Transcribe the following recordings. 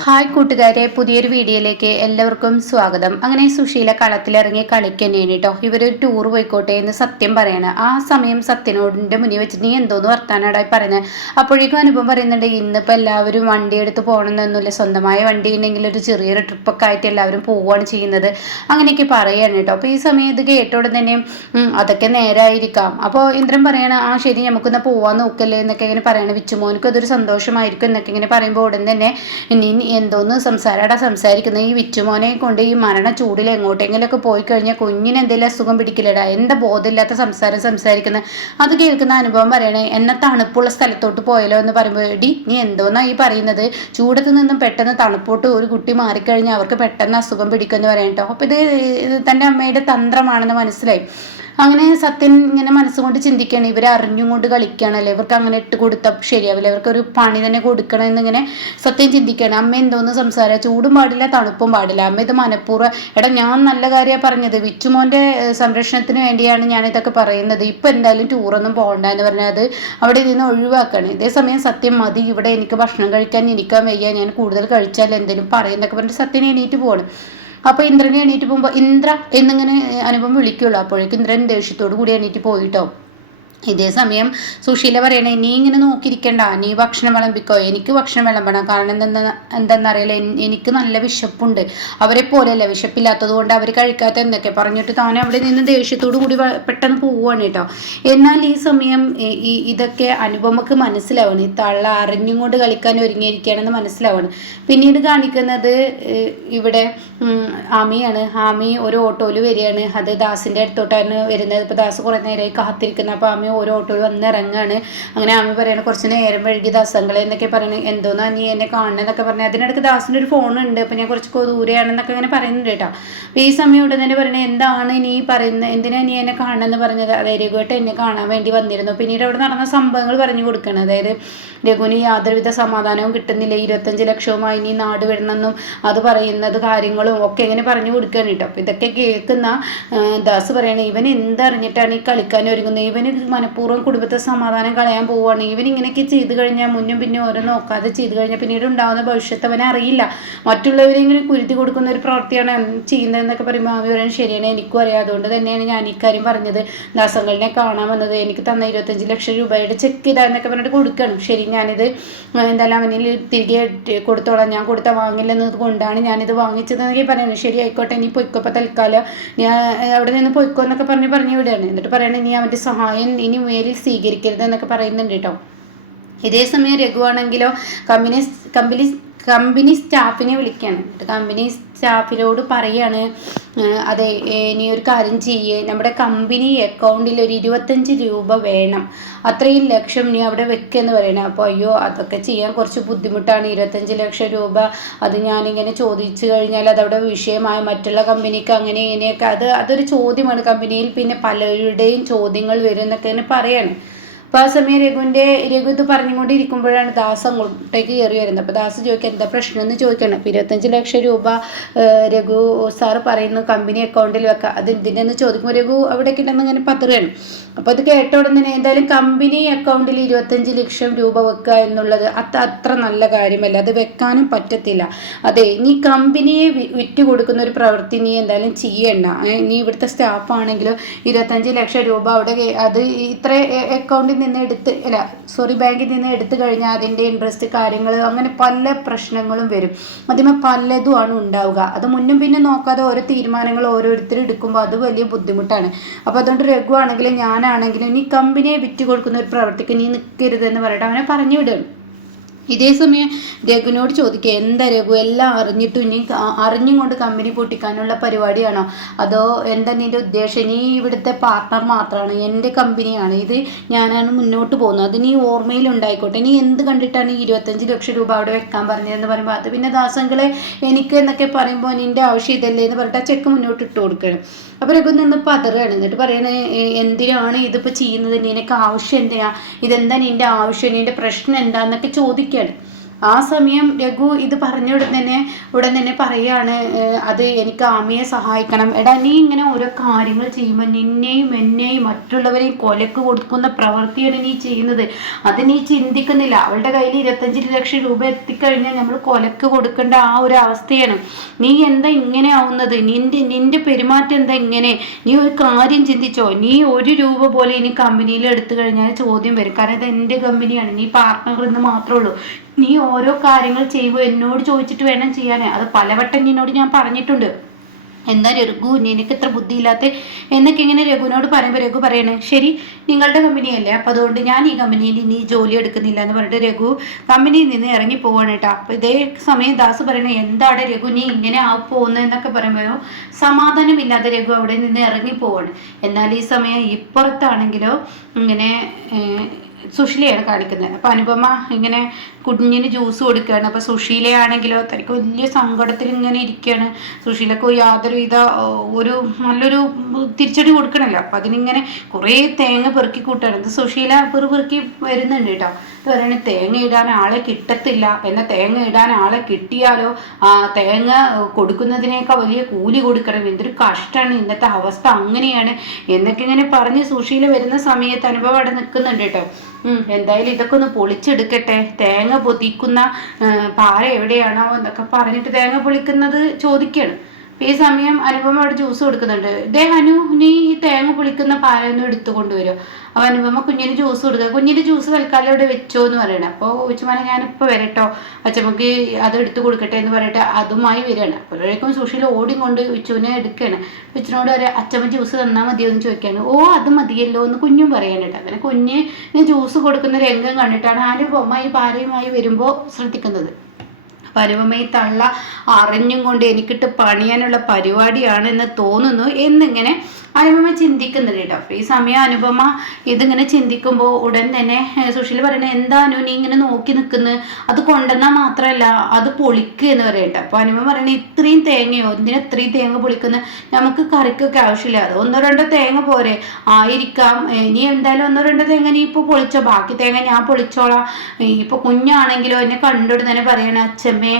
Hi കൂട്ടുകാരെ, പുതിയൊരു വീഡിയോയിലേക്ക് എല്ലാവർക്കും സ്വാഗതം. അങ്ങനെ സുശീല കളത്തിലിറങ്ങി കളിക്കന്നെയാണ് കേട്ടോ. ഇവരൊരു ടൂർ പോയിക്കോട്ടെ എന്ന് സത്യം പറയണ ആ സമയം സത്യനോടിൻ്റെ മുന്നിൽ വെച്ചിട്ട് നീ എന്തോന്ന് വർത്താനാടായി പറയുന്നത്. അപ്പോഴേക്കും അനുഭവം പറയുന്നുണ്ട്, ഇന്നിപ്പോൾ എല്ലാവരും വണ്ടി എടുത്ത് പോകണമെന്നൊന്നുമില്ല, സ്വന്തമായ വണ്ടി ഉണ്ടെങ്കിൽ ഒരു ചെറിയൊരു ട്രിപ്പൊക്കെ ആയിട്ട് എല്ലാവരും പോവുകയാണ് ചെയ്യുന്നത്, അങ്ങനെയൊക്കെ പറയുകയാണ് കേട്ടോ. അപ്പോൾ ഈ സമയം ഇത് കേട്ടോടെ തന്നെ അതൊക്കെ നേരായിരിക്കാം. അപ്പോൾ ഇന്ദ്രൻ പറയണ ആ ശരി നമുക്കൊന്ന് പോവാൻ നോക്കല്ലേ എന്നൊക്കെ ഇങ്ങനെ പറയണ. വിച്ചുമോനക്ക് അതൊരു സന്തോഷമായിരിക്കും എന്നൊക്കെ ഇങ്ങനെ പറയുമ്പോൾ ഉടൻ തന്നെ ഇനി എന്തോന്ന് സംസാരിക്കുന്നത്, ഈ വിച്ചുമോനെ കൊണ്ട് ഈ മരണ ചൂടിൽ എങ്ങോട്ടെങ്കിലൊക്കെ പോയി കഴിഞ്ഞാൽ കുഞ്ഞിന് എന്തെങ്കിലും അസുഖം പിടിക്കില്ലടാ, എന്താ ബോധമില്ലാത്ത സംസാരിക്കുന്നത്. അത് കേൾക്കുന്ന അനുഭവം പറയണേ, എന്നെ തണുപ്പുള്ള സ്ഥലത്തോട്ട് പോയല്ലോ എന്ന് പറയുമ്പോൾ, എടി നീ എന്തോന്നാ ഈ പറയുന്നത്, ചൂടത്ത് നിന്നും പെട്ടെന്ന് തണുപ്പോട്ട് ഒരു കുട്ടി മാറിക്കഴിഞ്ഞാൽ അവർക്ക് പെട്ടെന്ന് അസുഖം പിടിക്കുമെന്ന് പറയാം കേട്ടോ. അപ്പോൾ ഇത് തൻ്റെ അമ്മയുടെ തന്ത്രമാണെന്ന് മനസ്സിലായി. അങ്ങനെ സത്യൻ ഇങ്ങനെ മനസ്സുകൊണ്ട് ചിന്തിക്കുകയാണ്, ഇവരെ അറിഞ്ഞും കൊണ്ട് കളിക്കുകയാണല്ലേ, ഇവർക്ക് അങ്ങനെ ഇട്ട് കൊടുത്താൽ ശരിയാവില്ല, ഇവർക്കൊരു പണി തന്നെ കൊടുക്കണം എന്നിങ്ങനെ സത്യം ചിന്തിക്കുകയാണ്. അമ്മ എന്തോന്ന് സംസാരം, ചൂടും പാടില്ല തണുപ്പും പാടില്ല, അമ്മ ഇത് മനഃപൂർവ്വം, എടാ ഞാൻ നല്ല കാര്യമാണ് പറഞ്ഞത്, വിച്ചുമോൻ്റെ സംരക്ഷണത്തിന് വേണ്ടിയാണ് ഞാൻ ഇതൊക്കെ പറയുന്നത്, ഇപ്പം എന്തായാലും ടൂറൊന്നും പോകണ്ട എന്ന് പറഞ്ഞാൽ അത് അവിടെ നിന്ന് ഒഴിവാക്കുകയാണ്. ഇതേസമയം സത്യം മതി, ഇവിടെ എനിക്ക് ഭക്ഷണം കഴിക്കാൻ ഇരിക്കാൻ വയ്യ, ഞാൻ കൂടുതൽ കഴിച്ചാൽ എന്തെങ്കിലും പറയുന്നൊക്കെ പറഞ്ഞിട്ട് സത്യനെ എണീറ്റ് പോവാണ്. അപ്പോൾ ഇന്ദ്രനെ എണീറ്റ് പോകുമ്പോൾ ഇന്ദ്ര എന്നിങ്ങനെ അനുഭവം വിളിക്കുള്ളൂ. അപ്പോഴേക്കും ഇന്ദ്രൻ ദേഷ്യത്തോടു കൂടി എണീറ്റ് പോയിട്ടോ. ഇതേ സമയം സുശീല പറയണേ, നീ ഇങ്ങനെ നോക്കിയിരിക്കണ്ട, നീ ഭക്ഷണം വിളമ്പിക്കോ, എനിക്ക് ഭക്ഷണം വിളമ്പണം, കാരണം എന്തെന്നറിയില്ല, എനിക്ക് നല്ല വിശപ്പുണ്ട്, അവരെ പോലെയല്ല വിശപ്പില്ലാത്തത് കൊണ്ട് അവർ കഴിക്കാത്ത എന്നൊക്കെ പറഞ്ഞിട്ട് താൻ അവിടെ നിന്ന് ദേഷ്യത്തോടു കൂടി പെട്ടെന്ന് പോവുകയാണ് കേട്ടോ. എന്നാൽ ഈ സമയം ഇതൊക്കെ അനുപമക്ക് മനസ്സിലാവണം, ഈ തള്ള അറിഞ്ഞും കൊണ്ട് കളിക്കാൻ ഒരുങ്ങിയിരിക്കുകയാണെന്ന് മനസ്സിലാവണം. പിന്നീട് കാണിക്കുന്നത് ഇവിടെ ആമിയാണ്. ആമി ഒരു ഓട്ടോയിൽ വരികയാണ്, അത് ദാസിൻ്റെ അടുത്തോട്ടാണ് വരുന്നത്. ഇപ്പോൾ ദാസ് കുറേ നേരമായി കാത്തിരിക്കുന്നത്. അപ്പോൾ ആമി ഓരോ ഓട്ടോയിൽ വന്നിറങ്ങാണ്. അങ്ങനെ ആമി പറയണത്, കുറച്ച് നേരം വഴുകി ദാസങ്ങളെ എന്നൊക്കെ പറയണത്, എന്തോന്നാ നീ എന്നെ കാണണമെന്നൊക്കെ പറഞ്ഞത്. അതിനിടയ്ക്ക് ദാസിൻ്റെ ഒരു ഫോണുണ്ട്, അപ്പോൾ ഞാൻ കുറച്ച് ദൂരെയാണെന്നൊക്കെ അങ്ങനെ പറയുന്നുണ്ട് കേട്ടോ. അപ്പോൾ ഈ സമയം ഉടനെ തന്നെ പറയണത്, എന്താണ് നീ പറയുന്നത്, എന്തിനാ നീ എന്നെ കാണണമെന്ന് പറഞ്ഞത്. അതായത് രഘുവായിട്ട് എന്നെ കാണാൻ വേണ്ടി വന്നിരുന്നു. പിന്നീട് അവിടെ നടന്ന സംഭവങ്ങൾ പറഞ്ഞു കൊടുക്കണം. അതായത് രഘുവിന് യാതൊരുവിധ സമാധാനവും കിട്ടുന്നില്ല, 25 ലക്ഷവുമായി നീ നാട് വിടണമെന്നും അത് പറയുന്നത് കാര്യങ്ങളും ഒക്കെ ഇങ്ങനെ പറഞ്ഞു കൊടുക്കുകയാണ് കേട്ടോ. അപ്പോൾ ഇതൊക്കെ കേൾക്കുന്ന ദാസ് പറയണേ, ഇവൻ എന്തറിഞ്ഞിട്ടാണ് ഈ കളിക്കാൻ ഒരുങ്ങുന്നത്, ഇവന് മനഃപൂർവ്വം കുടുംബത്തെ സമാധാനം കളയാൻ പോവുകയാണ്, ഇവൻ ഇങ്ങനെയൊക്കെ ചെയ്ത് കഴിഞ്ഞാൽ മുന്നും പിന്നെ ഓരോ നോക്കാതെ ചെയ്ത് കഴിഞ്ഞാൽ പിന്നീട് ഉണ്ടാകുന്ന ഭവിഷ്യത്ത് അവനെ അറിയില്ല, മറ്റുള്ളവരെങ്കിലും കുരുത്തി കൊടുക്കുന്ന ഒരു പ്രവൃത്തിയാണ് ചെയ്യുന്നതെന്നൊക്കെ പറയുമ്പോൾ ആവി പറയാൻ ശരിയാണ്, എനിക്കും അറിയാം, അതുകൊണ്ട് തന്നെയാണ് ഞാൻ ഇക്കാര്യം പറഞ്ഞത്, ദാസങ്ങളിനെ കാണാൻ വന്നത്, എനിക്ക് തന്ന 25 ലക്ഷം രൂപയുടെ ചെക്ക് ഇതാന്നൊക്കെ പറഞ്ഞിട്ട് കൊടുക്കണം. ശരി, ഞാനിത് എന്തായാലും അവനിൽ തിരികെ കൊടുത്തോളാം, ഞാൻ കൊടുത്ത വാങ്ങില്ലെന്നത് കൊണ്ടാണ് ഞാനിത് വാങ്ങിച്ചതെന്നൊക്കെ പറയുന്നത്. ശരി ആയിക്കോട്ടെ, നീ പൊയ്ക്കോപ്പോൾ തൽക്കാലം ഞാൻ അവിടെ നിന്ന് പൊയ്ക്കോ എന്നൊക്കെ പറഞ്ഞു വിടുകയാണ്. എന്നിട്ട് പറയണേ, നീ അവൻ്റെ സഹായം ഇനി മേലിൽ സ്വീകരിക്കരുത് എന്നൊക്കെ പറയുന്നുണ്ട് കേട്ടോ. ഇതേ സമയം രഘുവാണെങ്കിലോ കമ്പനി സ്റ്റാഫിനെ വിളിക്കുകയാണ്. കമ്പനി സ്റ്റാഫിനോട് പറയാണ്, അതെ നീ ഒരു കാര്യം ചെയ്യേ, നമ്മുടെ കമ്പനി അക്കൗണ്ടിൽ ഒരു 25 രൂപ വേണം, അത്രയും ലക്ഷം നീ അവിടെ വെക്കെന്ന് പറയണേ. അപ്പോൾ അയ്യോ അതൊക്കെ ചെയ്യാൻ കുറച്ച് ബുദ്ധിമുട്ടാണ്, 25 ലക്ഷം രൂപ അത് ഞാനിങ്ങനെ ചോദിച്ചു കഴിഞ്ഞാൽ അതവിടെ വിഷയമായി, മറ്റുള്ള കമ്പനിക്ക് അങ്ങനെ ഇങ്ങനെയൊക്കെ അതൊരു ചോദ്യമാണ് കമ്പനിയിൽ, പിന്നെ പലരുടെയും ചോദ്യങ്ങൾ വരും എന്നൊക്കെ ഇങ്ങനെ പറയാണ്. അപ്പോൾ ആ സമയം രഘു ഇത് പറഞ്ഞുകൊണ്ടിരിക്കുമ്പോഴാണ് ദാസ് അങ്ങോട്ടേക്ക് കയറി വരുന്നത്. അപ്പോൾ ദാസ് ചോദിക്കുക, എന്താ പ്രശ്നം എന്ന് ചോദിക്കണം. അപ്പോൾ 25 ലക്ഷം രൂപ രഘു സാറ് പറയുന്നു കമ്പനി അക്കൗണ്ടിൽ വെക്കാം, അത് എന്തിനെന്ന് ചോദിക്കുമ്പോൾ രഘു അവിടേക്ക് ഉണ്ടെന്ന് ഇങ്ങനെ പതറുകയാണ്. അപ്പോൾ അത് കേട്ട ഉടനെ തന്നെ എന്തായാലും കമ്പനി അക്കൗണ്ടിൽ 25 ലക്ഷം രൂപ വെക്കുക എന്നുള്ളത് അത്ര നല്ല കാര്യമല്ല, അത് വെക്കാനും പറ്റത്തില്ല. അതെ, നീ കമ്പനിയെ വിറ്റ് കൊടുക്കുന്ന ഒരു പ്രവൃത്തി നീ എന്തായാലും ചെയ്യണ്ട, നീ ഇവിടുത്തെ സ്റ്റാഫാണെങ്കിലും 25 ലക്ഷം രൂപ അവിടെ അത് ഇത്ര അക്കൗണ്ടിൽ ബാങ്കിൽ നിന്ന് എടുത്തു കഴിഞ്ഞാൽ അതിൻ്റെ ഇൻട്രസ്റ്റ് കാര്യങ്ങൾ അങ്ങനെ പല പ്രശ്നങ്ങളും വരും, അതിന് പലതുമാണ് ഉണ്ടാവുക. അത് മുന്നും പിന്നെ നോക്കാതെ ഓരോ തീരുമാനങ്ങൾ ഓരോരുത്തരും എടുക്കുമ്പോൾ അത് വലിയ ബുദ്ധിമുട്ടാണ്. അപ്പോൾ അതുകൊണ്ട് രഘു ആണെങ്കിലും ഞാനാണെങ്കിലും നീ കമ്പനിയെ വിറ്റ് കൊടുക്കുന്ന ഒരു പ്രവൃത്തിക്ക് നീ നിൽക്കരുതെന്ന് പറഞ്ഞിട്ട് അവനെ പറഞ്ഞു വിടുകയാണ്. ഇതേ സമയം രഘുവിനോട് ചോദിക്കുക, എന്താ രഘു എല്ലാം അറിഞ്ഞിട്ടും നീ അറിഞ്ഞും കൊണ്ട് കമ്പനി പൊട്ടിക്കാനുള്ള പരിപാടിയാണോ, അതോ എന്താ നിൻ്റെ ഉദ്ദേശം, നീ ഇവിടുത്തെ പാർട്ട്ണർ മാത്രമാണ്, എൻ്റെ കമ്പനിയാണ് ഇത്, ഞാനാണ് മുന്നോട്ട് പോകുന്നത്, അത് നീ ഓർമ്മയിലുണ്ടായിക്കോട്ടെ, നീ എന്ത് കണ്ടിട്ടാണ് ഈ 25 ലക്ഷം രൂപ അവിടെ വെക്കാൻ പറഞ്ഞതെന്ന് പറയുമ്പോൾ അത് പിന്നെ ദാസങ്ങളെ എനിക്ക് എന്നൊക്കെ പറയുമ്പോൾ നിൻ്റെ ആവശ്യം ഇതല്ലേ എന്ന് പറഞ്ഞിട്ട് ആ ചെക്ക് മുന്നോട്ട് ഇട്ട് കൊടുക്കണം. അപ്പോൾ രഘു നിന്ന് പതറുകയാണ്. എന്നിട്ട് പറയണേ, എന്തിനാണ് ഇതിപ്പോൾ ചെയ്യുന്നത്, നിനക്ക് ആവശ്യം എന്തിനാ, ഇതെന്താ നിൻ്റെ ആവശ്യം, നിൻ്റെ പ്രശ്നം എന്താന്നൊക്കെ ചോദിക്കുകയാണ്. ആ സമയം രഘു ഇത് പറഞ്ഞ ഉടൻ തന്നെ പറയാണ്, അത് എനിക്ക് ആമിയെ സഹായിക്കണം. എടാ, നീ ഇങ്ങനെ ഓരോ കാര്യങ്ങൾ ചെയ്യുമ്പോൾ നിന്നെയും എന്നെയും മറ്റുള്ളവരെയും കൊലക്ക് കൊടുക്കുന്ന പ്രവൃത്തിയാണ് നീ ചെയ്യുന്നത്. അത് നീ ചിന്തിക്കുന്നില്ല. അവളുടെ കയ്യിൽ 25 ലക്ഷം രൂപ എത്തിക്കഴിഞ്ഞാൽ നമ്മൾ കൊലക്ക് കൊടുക്കേണ്ട ആ ഒരു അവസ്ഥയാണ്. നീ എന്താ ഇങ്ങനെ ആവുന്നത്? നിന്റെ പെരുമാറ്റം എന്താ ഇങ്ങനെ? നീ ഒരു കാര്യം ചിന്തിച്ചോ? നീ 1 രൂപ പോലെ ഇനി കമ്പനിയിൽ എടുത്തു കഴിഞ്ഞാൽ ചോദ്യം വരും. കാരണം ഇത് എൻ്റെ കമ്പനിയാണ്, നീ പാർട്ട്ണർ എന്ന് മാത്രമേ ഉള്ളൂ. നീ ഓരോ കാര്യങ്ങൾ ചെയ്യുമ്പോൾ എന്നോട് ചോദിച്ചിട്ട് വേണം ചെയ്യാൻ. അത് പലവട്ടം നിന്നോട് ഞാൻ പറഞ്ഞിട്ടുണ്ട്. എന്താ രഘു, നിനക്ക് ഇത്ര ബുദ്ധിയില്ലാത്ത എന്നൊക്കെ ഇങ്ങനെ രഘുവിനോട് പറയുമ്പോൾ രഘു പറയണേ, ശരി, നിങ്ങളുടെ കമ്പനിയല്ലേ, അപ്പം അതുകൊണ്ട് ഞാൻ ഈ കമ്പനിയിൽ നീ ജോലി എടുക്കുന്നില്ല എന്ന് പറഞ്ഞിട്ട് രഘു കമ്പനിയിൽ നിന്ന് ഇറങ്ങി പോവാണ് കേട്ടോ. അപ്പം ഇതേ സമയം ദാസ് പറയണേ, എന്താണ് രഘു നീ ഇങ്ങനെ പോകുന്നത് എന്നൊക്കെ പറയുമ്പോഴോ സമാധാനമില്ലാതെ രഘു അവിടെ നിന്ന് ഇറങ്ങി പോവാണ്. എന്നാൽ ഈ സമയം ഇപ്പുറത്താണെങ്കിലോ ഇങ്ങനെ സുശീലയാണ് കാണിക്കുന്നത്. അപ്പം അനുപമ ഇങ്ങനെ കുഞ്ഞിന് ജ്യൂസ് കൊടുക്കുകയാണ്. അപ്പം സുശീലയാണെങ്കിലോ തനിക്ക് വലിയ സങ്കടത്തിൽ ഇങ്ങനെ ഇരിക്കുകയാണ്. സുശീലക്ക് യാതൊരുവിധ ഒരു നല്ലൊരു തിരിച്ചടി കൊടുക്കണമല്ലോ. അപ്പം അതിനിങ്ങനെ കുറേ തേങ്ങ പെറുക്കി കൂട്ടുകയാണ്. ഇത് സുശീല പെറുക്കി വരുന്നുണ്ട് കേട്ടോ. ഇത് പറയുന്നത് തേങ്ങ ഇടാൻ ആളെ കിട്ടത്തില്ല, എന്നാൽ തേങ്ങ ഇടാൻ ആളെ കിട്ടിയാലോ തേങ്ങ കൊടുക്കുന്നതിനേക്കാൾ വലിയ കൂലി കൊടുക്കണം. എന്തൊരു കഷ്ടമാണ് ഇന്നത്തെ അവസ്ഥ, അങ്ങനെയാണ് എന്നൊക്കെ ഇങ്ങനെ പറഞ്ഞ് സുശീല വരുന്ന സമയത്ത് അനുഭവം അവിടെ നിൽക്കുന്നുണ്ട് കേട്ടോ. എന്തായാലും ഇതൊക്കെ ഒന്ന് പൊളിച്ചെടുക്കട്ടെ, തേങ്ങ പൊതിക്കുന്ന പാര എവിടെയാണോ എന്നൊക്കെ പറഞ്ഞിട്ട് തേങ്ങ പൊളിക്കുന്നത് ചോദിക്കുകയാണ്. ഈ സമയം അനുപമ അവിടെ ജ്യൂസ് കൊടുക്കുന്നുണ്ട്. ദേ അനു, നീ ഈ തേങ്ങ പൊളിക്കുന്ന പാര ഒന്ന് എടുത്തു കൊണ്ടുവരുമോ? അപ്പോൾ അനുപമ കുഞ്ഞിന് ജ്യൂസ് കൊടുക്കുക. കുഞ്ഞിൻ്റെ ജ്യൂസ് തൽക്കാലം ഇവിടെ വെച്ചോ എന്ന് പറയണം. അപ്പോൾ ചോദിച്ചുമാനെ ഞാനിപ്പോൾ വരട്ടോ, അച്ഛമ്മക്ക് അത് എടുത്തു കൊടുക്കട്ടെ എന്ന് പറഞ്ഞിട്ട് അതുമായി വരികയാണ്. അപ്പോഴേക്കും സുശീല ഓടിക്കൊണ്ട് വിച്ചുവിനെ എടുക്കുകയാണ്. വിച്ചുവിനോട് പറയാം, അച്ഛമ്മ ജ്യൂസ് തന്നാൽ മതിയോ എന്ന് ചോദിക്കുകയാണ്. ഓ, അത് മതിയല്ലോ എന്ന് കുഞ്ഞും പറയാനുണ്ട്. അങ്ങനെ കുഞ്ഞിന് ജ്യൂസ് കൊടുക്കുന്ന രംഗം കണ്ടിട്ടാണ് അനുപമ ഈ പാരയുമായി വരുമ്പോൾ ശ്രദ്ധിക്കുന്നത്. അനുപമ ഈ തള്ള അറിഞ്ഞും കൊണ്ട് എനിക്കിട്ട് പണിയാനുള്ള പരിപാടിയാണെന്ന് തോന്നുന്നു എന്നിങ്ങനെ അനുപമ ചിന്തിക്കുന്നുണ്ട് കേട്ടോ. അപ്പോൾ ഈ സമയം അനുപമ ഇതിങ്ങനെ ചിന്തിക്കുമ്പോൾ ഉടൻ തന്നെ സുശീല പറയണത്, എന്താ അനു നീ ഇങ്ങനെ നോക്കി നിൽക്കുന്നത്? അത് കൊണ്ടുവന്നാൽ മാത്രമല്ല അത് പൊളിക്കുക എന്ന് പറയട്ടെ. അപ്പോൾ അനുപമ പറയണത്, ഇത്രയും തേങ്ങയോ, എന്തിനാ ഇത്രയും തേങ്ങ പൊളിക്കുന്നത്? നമുക്ക് കറിക്കൊക്കെ ആവശ്യമില്ല, അത് 1-2 തേങ്ങ പോരെ? ആയിരിക്കാം, നീ എന്തായാലും 1-2 തേങ്ങ നീ ഇപ്പോൾ പൊളിച്ചോ, ബാക്കി തേങ്ങ ഞാൻ പൊളിച്ചോളാം. ഇപ്പോൾ കുഞ്ഞാണെങ്കിലോ എന്നെ കണ്ടോട് തന്നെ പറയണ, അച്ഛമ്മേ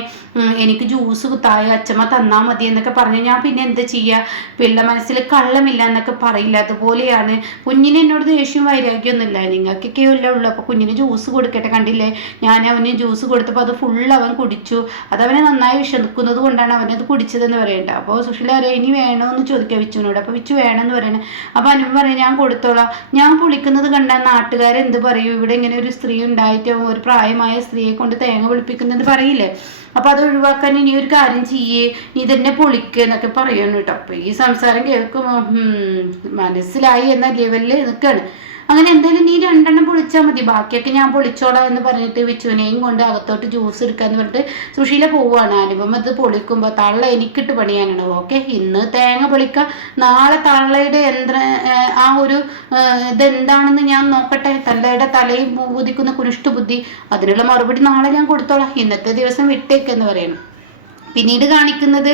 എനിക്ക് ജ്യൂസ് കുത്തായ അച്ഛമ്മ തന്നാൽ മതി എന്നൊക്കെ പറഞ്ഞു. ഞാൻ പിന്നെ എന്താ ചെയ്യുക? പിള്ള മനസ്സിൽ കള്ളമില്ല എന്നൊക്കെ പറയില്ല, അതുപോലെയാണ്. കുഞ്ഞിന് എന്നോട് ദേഷ്യവും വൈരാഗ്യമൊന്നുമില്ല, നിങ്ങൾക്കൊക്കെ അല്ലേ ഉള്ളൂ. അപ്പോൾ കുഞ്ഞിന് ജ്യൂസ് കൊടുക്കട്ടെ. കണ്ടില്ലേ, ഞാൻ അവന് ജ്യൂസ് കൊടുത്തപ്പോൾ അത് ഫുൾ അവൻ കുടിച്ചു, അതവനെ നന്നായി വിശക്കുന്നത് കൊണ്ടാണ് അവനത് കുടിച്ചതെന്ന് പറയണ്ട. അപ്പോൾ സുശീല പറയാം, ഇനി വേണമെന്ന് ചോദിക്കുക വിച്ചുവിനോട്. അപ്പോൾ വിച്ചു വേണമെന്ന് പറയണേ. അപ്പോൾ അനുപ പറയും, ഞാൻ കൊടുത്തോളാം. ഞാൻ പൊളിക്കുന്നത് കണ്ടാൽ നാട്ടുകാരെന്ത് പറയൂ? ഇവിടെ ഇങ്ങനെ ഒരു സ്ത്രീ ഉണ്ടായിട്ട് ഒരു പ്രായമായ സ്ത്രീയെ കൊണ്ട് തേങ്ങ പൊളിപ്പിക്കുന്നത് പറയില്ലേ? അപ്പൊ അത് ഒഴിവാക്കാൻ ഇനി ഒരു കാര്യം ചെയ്യേ, നീ തന്നെ പൊളിക്കുക എന്നൊക്കെ പറയുന്നു കേട്ടോ. അപ്പൊ ഈ സംസാരം കേൾക്കുമ്പോ മനസ്സിലായി എന്ന ലെവലിൽ നിൽക്കാണ്. അങ്ങനെ എന്തായാലും നീ 2 പൊളിച്ചാൽ മതി, ബാക്കിയൊക്കെ ഞാൻ പൊളിച്ചോളാം എന്ന് പറഞ്ഞിട്ട് വിച്ചുവിനെയും കൊണ്ട് അകത്തോട്ട് ജ്യൂസ് എടുക്കാന്ന് പറഞ്ഞിട്ട് സുശീല പോവാണ്. അനുപമ ഇത് പൊളിക്കുമ്പോൾ തള്ള എനിക്കിട്ട് പണിയാനാണ്. ഓക്കെ, ഇന്ന് തേങ്ങ പൊളിക്കാം, നാളെ തള്ളയുടെ ആ ഒരു ഇതെന്താണെന്ന് ഞാൻ നോക്കട്ടെ. തള്ളയുടെ തലയിൽ ഉദിക്കുന്ന കുനിഷ്ട ബുദ്ധി, അതിനുള്ള മറുപടി നാളെ ഞാൻ കൊടുത്തോളാം, ഇന്നത്തെ ദിവസം വിട്ടേക്കെന്ന് പറയണം. പിന്നീട് കാണിക്കുന്നത്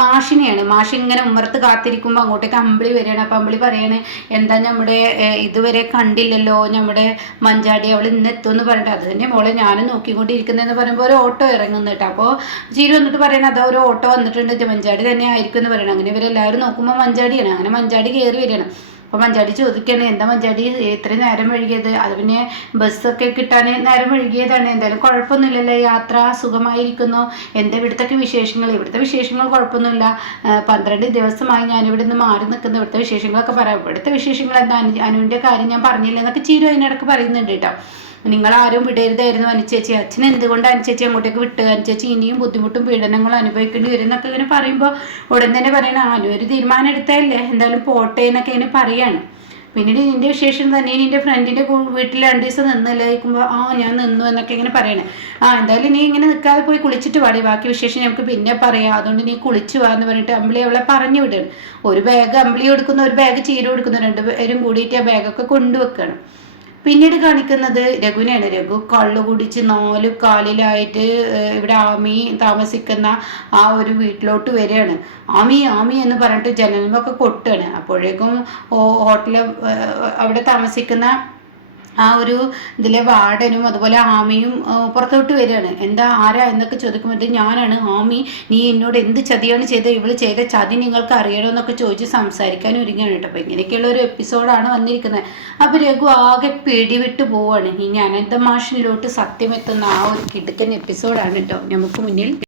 മാഷിനെയാണ്. മാഷ് ഇങ്ങനെ ഉമ്മറത്ത് കാത്തിരിക്കുമ്പോൾ അങ്ങോട്ടേക്ക് അമ്പിളി വരികയാണ്. അപ്പം അമ്പിളി പറയണേ, എന്താ നമ്മുടെ ഇതുവരെ കണ്ടില്ലല്ലോ നമ്മുടെ മഞ്ചാടി, അവൾ ഇന്ന് എത്തുമെന്ന് പറഞ്ഞിട്ട്. അത് തന്നെ മോളെ ഞാനും നോക്കിക്കൊണ്ടിരിക്കുന്നതെന്ന് പറയുമ്പോൾ ഒരു ഓട്ടോ ഇറങ്ങുന്നു കേട്ടോ. അപ്പോൾ ചീരു വന്നിട്ട് പറയണത് അതാ ഒരു ഓട്ടോ വന്നിട്ടുണ്ട്, മഞ്ചാടി തന്നെ ആയിരിക്കും എന്ന് പറയണം. അങ്ങനെ ഇവരെല്ലാവരും നോക്കുമ്പോൾ മഞ്ചാടിയാണ്. അങ്ങനെ മഞ്ചാടി കയറി വരികയാണ്. അപ്പോൾ മഞ്ചാടി ചോദിക്കുകയാണ്, എന്താ മഞ്ചാടി ഇത്രയും നേരം വൈകിയത്? അത് പിന്നെ ബസ്സൊക്കെ കിട്ടാൻ നേരം വൈകിയതാണ്, എന്തായാലും കുഴപ്പമൊന്നുമില്ലല്ലോ, യാത്ര സുഖമായിരിക്കുന്നു, എന്താ ഇവിടുത്തെ വിശേഷങ്ങൾ? ഇവിടുത്തെ വിശേഷങ്ങൾ കുഴപ്പമൊന്നുമില്ല, 12 ദിവസമായി ഞാനിവിടെ നിന്ന് മാറി നിൽക്കുന്ന, ഇവിടുത്തെ വിശേഷങ്ങളൊക്കെ പറയാം. ഇവിടുത്തെ വിശേഷങ്ങൾ എന്താ, അനുവിൻ്റെ കാര്യം ഞാൻ പറഞ്ഞില്ല എന്നൊക്കെ ചീരു അതിനിടക്ക് പറയുന്നുണ്ട് കേട്ടോ. നിങ്ങളാരും വിടരുതായിരുന്നു അനുചേച്ചി, അച്ഛൻ എന്തുകൊണ്ട് അനുചേച്ചി അങ്ങോട്ടേക്ക് വിട്ട്? അനുചേച്ചി ഇനിയും ബുദ്ധിമുട്ടും പീഡനങ്ങളും അനുഭവിക്കേണ്ടി വരും എന്നൊക്കെ ഇങ്ങനെ പറയുമ്പോൾ ഉടൻ തന്നെ പറയണ, അനു ഒരു തീരുമാനം എടുത്തല്ലേ, എന്തായാലും പോട്ടെ എന്നൊക്കെ ഇങ്ങനെ പറയാണ്. പിന്നീട് നിന്റെ വിശേഷം തന്നെ, നിന്റെ ഫ്രണ്ടിൻ്റെ വീട്ടിൽ 2 ദിവസം നിന്നല്ലേ ചോദിക്കുമ്പോൾ ഞാൻ നിന്നു എന്നൊക്കെ ഇങ്ങനെ പറയണേ. എന്തായാലും നീ ഇങ്ങനെ നിൽക്കാതെ പോയി കുളിച്ചിട്ട് പാടി, ബാക്കി വിശേഷം നമുക്ക് പിന്നെ പറയാം, അതുകൊണ്ട് നീ കുളിച്ചു വാ എന്ന് പറഞ്ഞിട്ട് അമ്പിളി അവളെ പറഞ്ഞു വിടുകയാണ്. ഒരു ബാഗ് അമ്പിളി കൊടുക്കുന്നു, ഒരു ബാഗ് ചീര കൊടുക്കുന്നു, 2 പേരും കൂടിയിട്ട് ആ ബാഗൊക്കെ കൊണ്ടുവെക്കണം. പിന്നീട് കാണിക്കുന്നത് രഘുവിനെയാണ്. രഘു കള്ളു കുടിച്ച് 4 കാലിലായിട്ട് ഇവിടെ ആമി താമസിക്കുന്ന ആ ഒരു വീട്ടിലോട്ട് വരികയാണ്. ആമി ആമി എന്ന് പറഞ്ഞിട്ട് ജനലൊക്കെ കൊട്ടുകയാണ്. അപ്പോഴേക്കും ഹോട്ടലിൽ അവിടെ താമസിക്കുന്ന ആ ഒരു ഇതിലെ വാർഡനും അതുപോലെ ആമിയും പുറത്തോട്ട് വരികയാണ്. എന്താ ആരാ എന്നൊക്കെ ചോദിക്കുമ്പോൾ ഞാനാണ് ആമി, നീ എന്നോട് എന്ത് ചതിയാണ് ചെയ്തത്, ഇവള് ചെയ്ത ചതി നിങ്ങൾക്ക് അറിയണമെന്നൊക്കെ ചോദിച്ച് സംസാരിക്കാൻ ഒരുങ്ങുകയാണ് കേട്ടോ. അപ്പോൾ ഇങ്ങനെയൊക്കെയുള്ള ഒരു എപ്പിസോഡാണ് വന്നിരിക്കുന്നത്. അപ്പോൾ രഘു ആകെ പിടിവിട്ട് പോവാണ്. ഈ അനന്തമാഷിനിലോട്ട് സത്യം എത്തുന്ന ആ ഒരു കിടുക്കൻ എപ്പിസോഡാണ് കേട്ടോ നമുക്ക് മുന്നിൽ